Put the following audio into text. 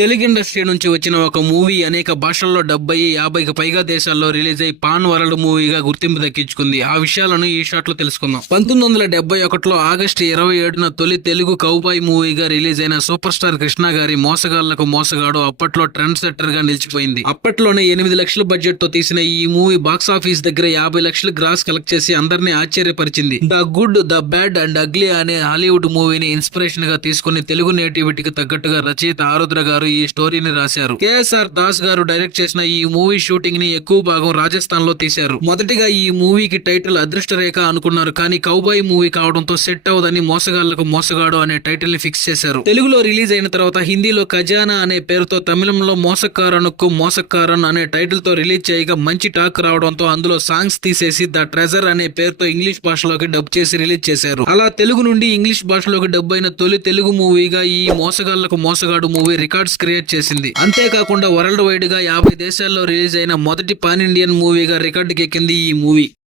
Telugu industry నుంచి వచ్చిన ఒక మూవీ అనేక భాషల్లో 70-50కి పైగా దేశాల్లో రిలీజ్ అయి పాన్ వరల్డ్ మూవీగా గుర్తింపు దక్కించుకుంది. ఆ విషయాలను ఈ షాట్ లో తెలుసుకుందాం. 1971లో ఆగస్టు 27న తొలి తెలుగు కౌబాయ్ మూవీగా రిలీజ్ అయిన సూపర్ స్టార్ కృష్ణ గారి మోసగాళ్లకు మోసగాడు అప్పట్లో ట్రెండ్ సెట్టర్ గా నిలిచిపోయింది. అప్పట్లోనే 8 లక్షల బడ్జెట్ తో తీసిన ఈ మూవీ బాక్స్ ఆఫీస్ దగ్గర 50 లక్షలు గ్రాస్ కలెక్ట్ చేసి అందరినీ ఆశ్చర్యపరిచింది. The good, the bad and ugly అనే హాలీవుడ్ మూవీని ఇన్స్పిరేషన్ గా తీసుకుని తెలుగు నేటివిటీకి తగ్గట్టుగా రచయిత ఆరుద్ర గారు ఈ స్టోరీని రాశారు. కేఎస్ఆర్ దాస్ గారు డైరెక్ట్ చేసిన ఈ మూవీ షూటింగ్ ని ఎక్కువ భాగం రాజస్థాన్ లో తీశారు. మొదటిగా ఈ మూవీకి టైటిల్ అదృష్ట రేఖ అనుకున్నారు, కానీ కౌబాయ్ మూవీ కావడంతో సెట్ అవదని మోసగాళ్లకు మోసగాడు అనే టైటిల్ ని ఫిక్స్ చేశారు. తెలుగులో రిలీజ్ అయిన తర్వాత హిందీలో ఖజానా అనే పేరుతో, తమిళంలో మోసకారనుకు మోసకారన్ అనే టైటిల్ తో రిలీజ్ చేయగా మంచి టాక్ రావడంతో అందులో సాంగ్స్ తీసేసి ద ట్రెజర్ అనే పేరుతో ఇంగ్లీష్ భాషలోకి డబ్ చేసి రిలీజ్ చేశారు. అలా తెలుగు నుండి ఇంగ్లీష్ భాషలోకి డబ్ అయిన తొలి తెలుగు మూవీగా ఈ మోసగాళ్లకు మోసగాడు మూవీ రికార్డ్స్ క్రియేట్ చేసింది. అంతేకాకుండా వరల్డ్ వైడ్ గా 50 దేశాల్లో రిలీజ్ అయిన మొదటి పాన్ ఇండియన్ మూవీగా రికార్డుకి ఎక్కింది ఈ మూవీ.